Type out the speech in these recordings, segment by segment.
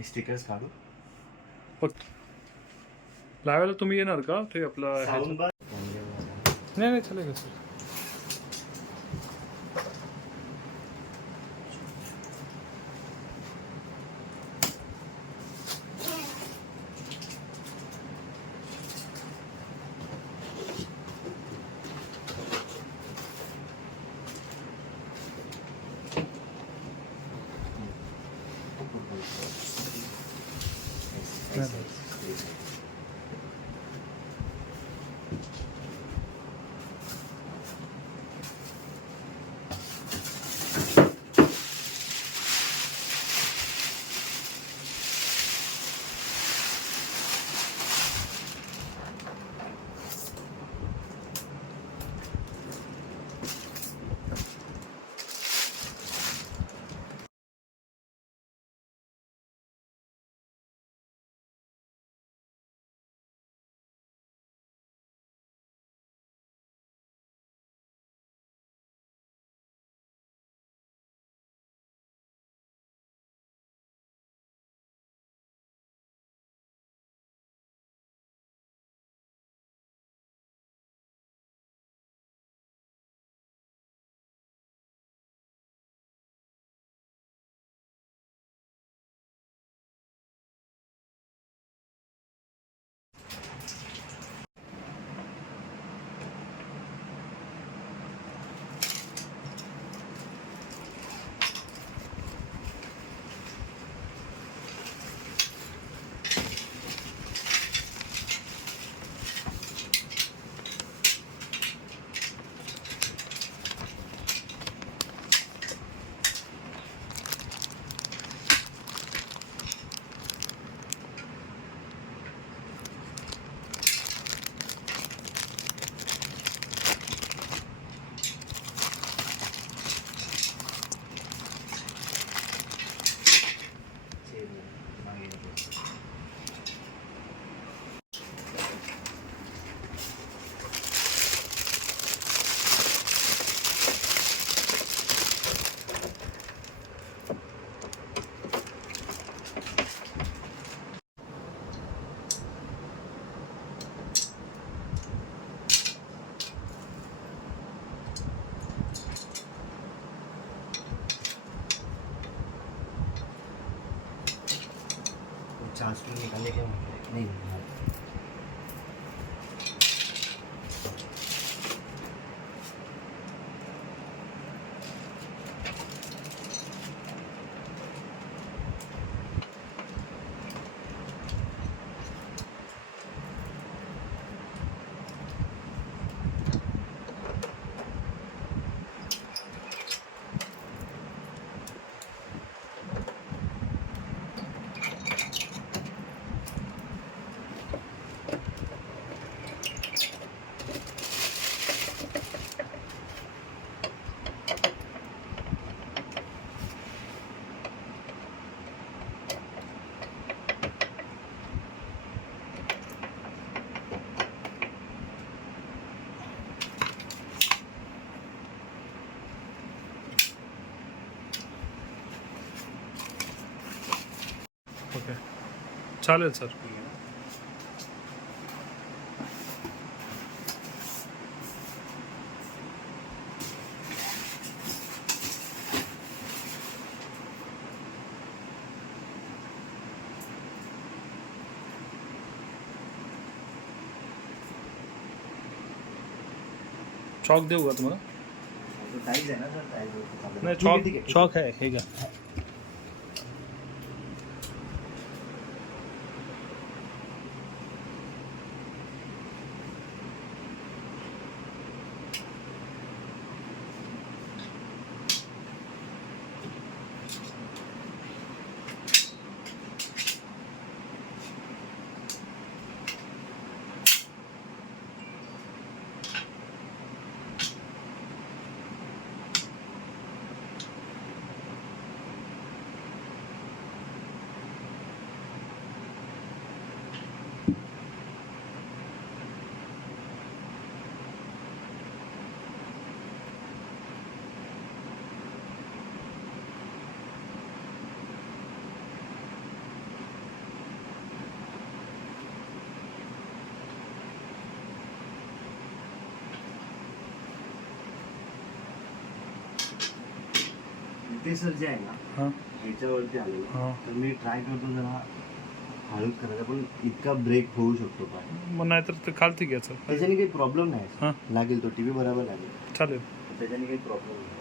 हे स्टिकर्स काढू. फक्त लावायला तुम्ही येणार का ते आपलं साऊंड बार नाही नाही चालेल सर. चांस तो निकालने के नहीं होगा. ओके चालेल सर. चॉक देऊ का तुम्हाला? टाइल्स आहे ना सर, टाइल्स नाही चॉक चॉक आहे हे घ्या. ते सर जे आहे ना हां ह्याच्यावरती आलेलं हां तर मी ट्राय करतो जरा हळूच करायचा पण इतका ब्रेक होऊ शकतो पाय मग नाहीतर ते खालती घ्यायचं त्याच्याने काही प्रॉब्लेम हां नाही लागेल तो टीव्ही बरोबर लागेल चालेल. त्याच्याने काही प्रॉब्लेम नाही.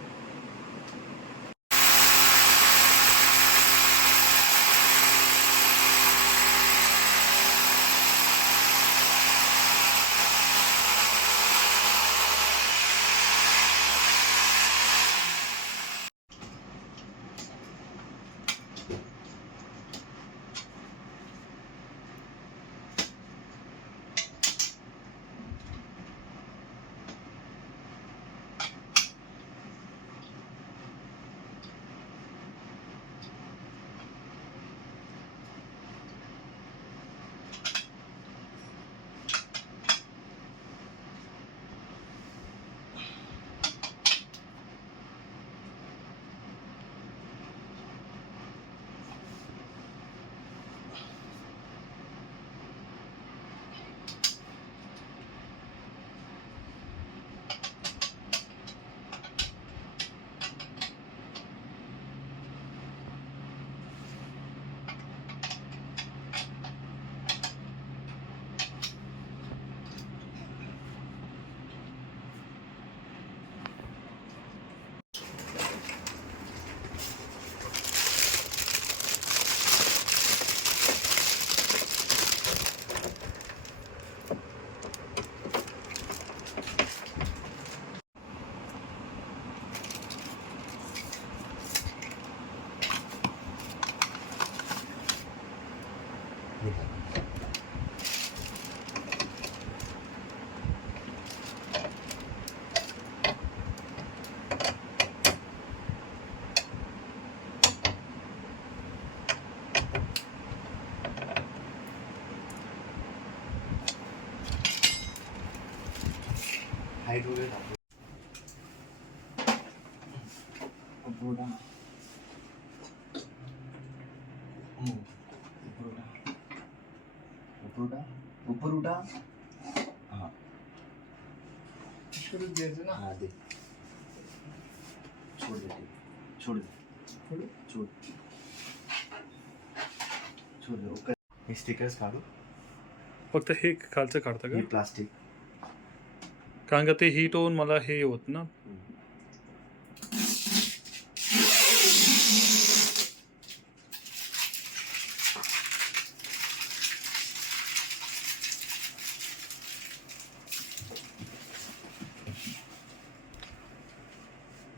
हाईट वगैरे टाकू. उपरोटा. उपरोटा. उपरोटा. उपरोटा. हां शुरू द्यायचं ना. हां दे छोड़ दे छोड़ दे छोड़ छोड़ दे ओके. हे स्टिकर्स काढू फक्त हे खालचं काढतं हे का प्लास्टिक कारण का ते हीट होऊन मला हे होत ना.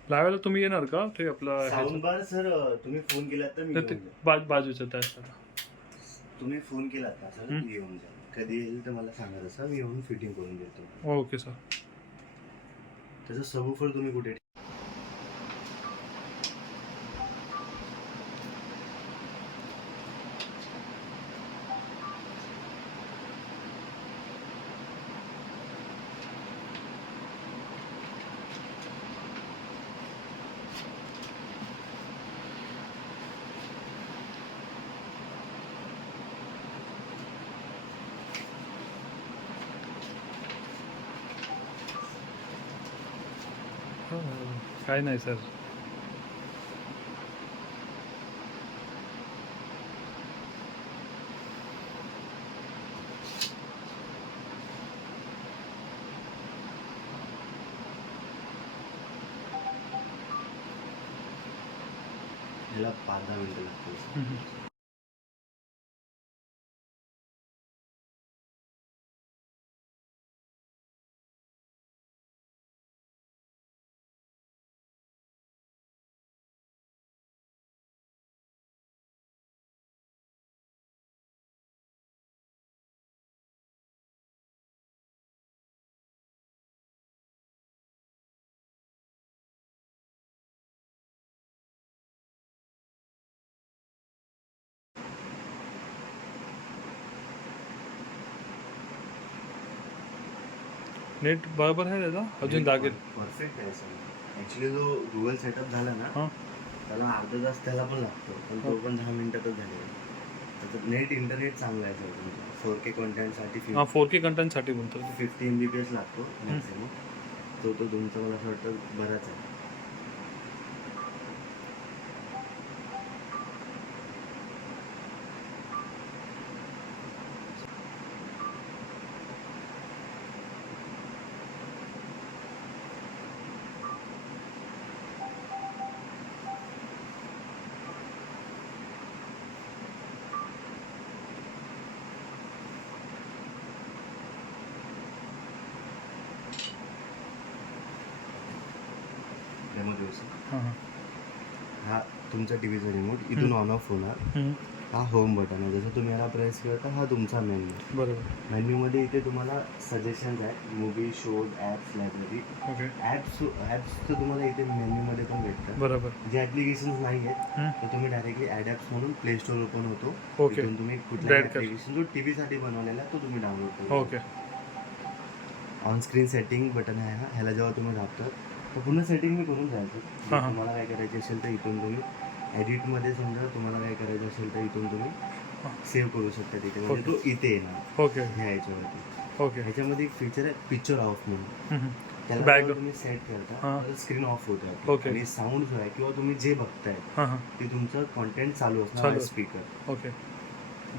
लावायला तुम्ही येणार का ते आपलं साऊंड बार सर तुम्ही फोन केलात तर मी तर ते येऊन जाईल. बाजूचं त्या side. तुम्ही फोन केलात ना सर हं. येऊन जाईल कधी येईल तर मला सांगा तसं मी येऊन फिटिंग करून देतो. Okay sir. त्याचं सबवूफर तुम्ही कुठे काय नाही सर. याला 5-10 मिनिटं लागतील. नेट बरोबर आहे त्याचा अजून दागेल. परफेक्ट आहे सर. ॲक्च्युली जो गुगल सेटअप झाला ना हां त्याला अर्धा तास त्याला पण लागतो पण तो पण 10 मिनिटातच झालेला. त्याचं नेट इंटरनेट चांगलं आहे सर तुमचं 4K कंटेंटसाठी हां 4K कंटेंटसाठी बोलतो ते. 50 MBPS लागतो मॅक्सिमम. तो तुमचा मला असं वाटतं बराच आहे. थोडंसं. हां हां. हा तुमचा टी व्हीचा रिमोट इथून ऑन ऑफ होणार. हा होम बटन आहे. जसं तुम्ही याला प्रेस केलं तर हा तुमचा मेन्यू. बरोबर. मेन्यूमध्ये इथे तुम्हाला सजेशन्स आहेत, movie, shows, apps, library. Okay. Apps तर तुम्हाला इथे मेन्यूमध्ये पण भेटतात. बरोबर. जे ॲप्लिकेशन्स नाही आहेत हं. तर तुम्ही डायरेक्टली ॲड ॲप्स म्हणून प्ले स्टोर ओपन होतो. ओके. तिथून तुम्ही कुठलाही Direct कर. ॲप्लिकेशन जो टी व्हीसाठी बनवलेला आहे तो तुम्ही डाउनलोड करू. Okay. On screen setting button आहे हा. ह्याला जेव्हा तुम्ही दाबता तर पूर्ण सेटिंग मी करून जायचं. जर हां, हां. तुम्हाला काय करायचे असेल तर इथून तुम्ही एडिटमध्ये समजा तुम्हाला काय करायचं असेल तर इथून तुम्ही हां. सेव्ह करू शकता तिथे. म्हणजे ओके. तो इथे येणार ओके. ह्या ह्याच्यावरती. ओके. ह्याच्यामध्ये एक फीचर आहे पिक्चर ऑफ म्हणून. त्याला Back- जेव्हा तुम्ही सेट करता हां. तर स्क्रीन ऑफ होते ओके. आणि साऊंड जो आहे किंवा तुम्ही जे बघताय हां हां. ते तुमचं कॉन्टेंट चालू असणार चालू. आहे स्पीकर. ओके.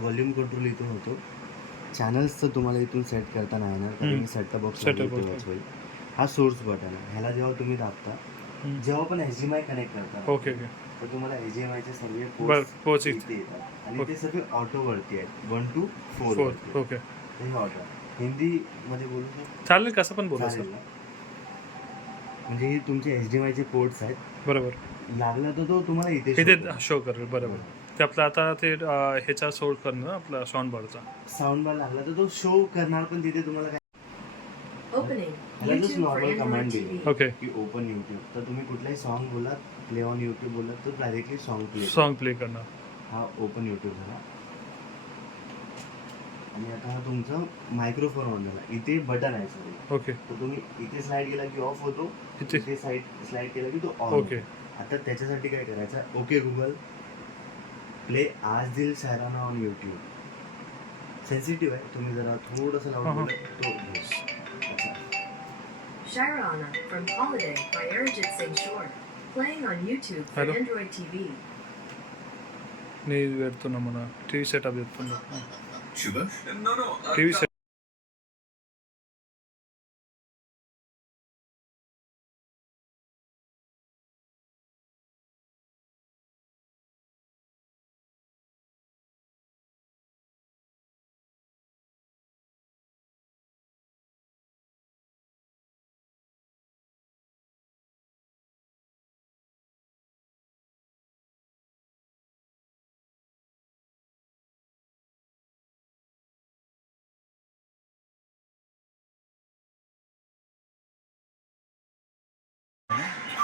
व्हॉल्यूम कंट्रोल इथून होतो. चॅनल्सचं तुम्हाला इथून सेट करता नाही येणार कारण हम्म. की सेटअप बॉक्स Set-top box. तेव्हाच होईल. हा सोर्स बटन आहे. ह्याला जेव्हा तुम्ही दाबता जेव्हा पण HDMI कनेक्ट करता ओके. ओके. तर तुम्हाला HDMIचे सर्व बरं, पोर्ट्स पोच इथे येतात आणि ओके. ते सगळे ऑटोवरती आहेत 1 to 4 4. वरती. ओके. ते हे ऑटो. हिंदीमध्ये बोलू शकतो चालेल, कसं पण बोला चालेल सर. ना? म्हणजे हे तुमचे HDMIचे पोर्ट्स आहेत. बरोबर. लागला तर तो तुम्हाला इथे show इथे करेल. शो करेल. बरोबर. ते आपलं आता ते ह्याचा सोड करणं ना आपला साऊंड बारचा. साऊंड बार लागला तर तो शो करणार पण तिथे तुम्हाला काय Opening ह्याला just YouTube for normal Android command TV. दिली ओके. की ओपन यूट्यूब. तर तुम्ही कुठलाही सॉन्ग बोलात प्ले ऑन यूट्यूब बोलत तर directly song play. Song play करणार. हा ओपन यूट्यूब झाला. आणि आता हा तुमचा मायक्रोफोन ऑन झाला. इथे बटन आहे सर. ओके. तर तुम्ही इथे स्लाइड केला की ऑफ होतो. इथे. इथे स्लाइड केला की तो ऑन. ओके. आता त्याच्यासाठी काय करायचं, ओके गुगल प्ले आज दिल सैराना ऑन यूट्यूब. सेन्सिटिव्ह आहे, तुम्ही जरा थोडंसं लावून हां, हां. दिलं तो घेऊ. अच्छा. Sharana from Holiday by Arijit Singh Short. Playing on YouTube for Hello? Android TV. నేను పెడుతున్నా మన టీవీ సెటప్ చెప్తున్నా. Shiva? No, no. TV set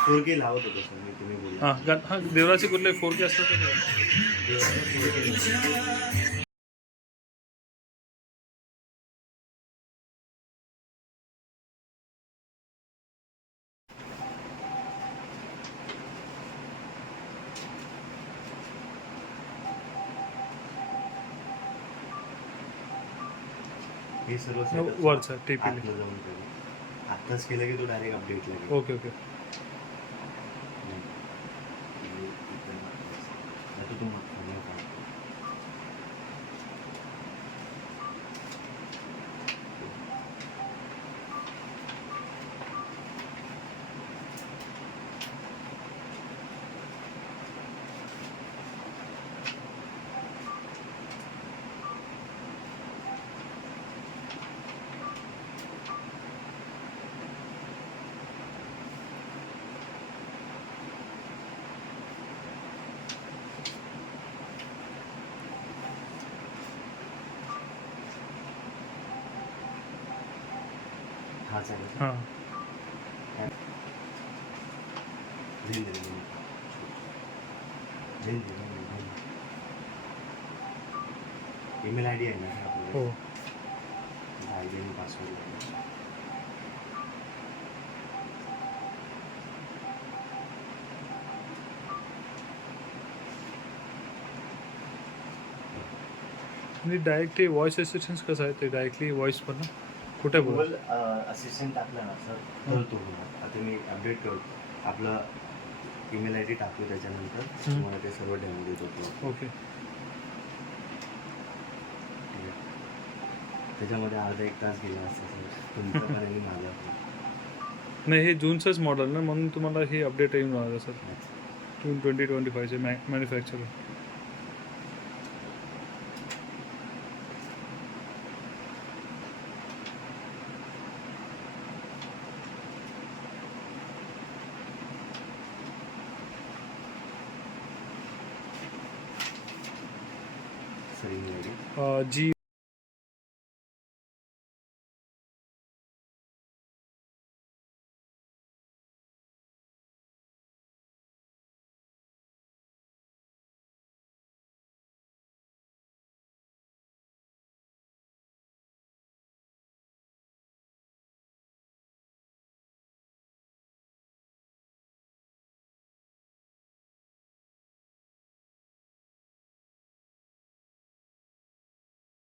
four K लावत होतो सर मी, तुम्ही बोलला. हां देवराचे कुठले 4K असतात ते. हे सर्व setup वरचं TP. आतलं जाऊन करू. आत्ताच केलं की तो डायरेक्ट अपडेट लागेल. Okay okay. आता तो मागचा काढतो. हा चालेल. हां. झेल दे, झेल दे. ईमेल आय डी आहे ना हो. आपल्याला, आय डी आणि पासवर्ड. आणि डायरेक्ट ते व्हॉइस असिस्टन्स कसं आहे ते डायरेक्टली व्हॉइस पण कुठे बोला. गुगल असिस्टंट टाकला ना सर तर तो होणार. आता मी अपडेट करतो आपलं ईमेल आय डी टाकतो त्याच्यानंतर तुम्हाला ते सर्व डेमो देत होतो. ओके. ठीक आहे. त्याच्यामध्ये अर्धा एक तास गेला असता सर तुमचा पण आणि माझा पण. नाही हे जूनचंच मॉडेल ना म्हणून तुम्हाला हे अपडेट येऊन राहिलं सर. जून 2025चे manufacture. Sir email I D G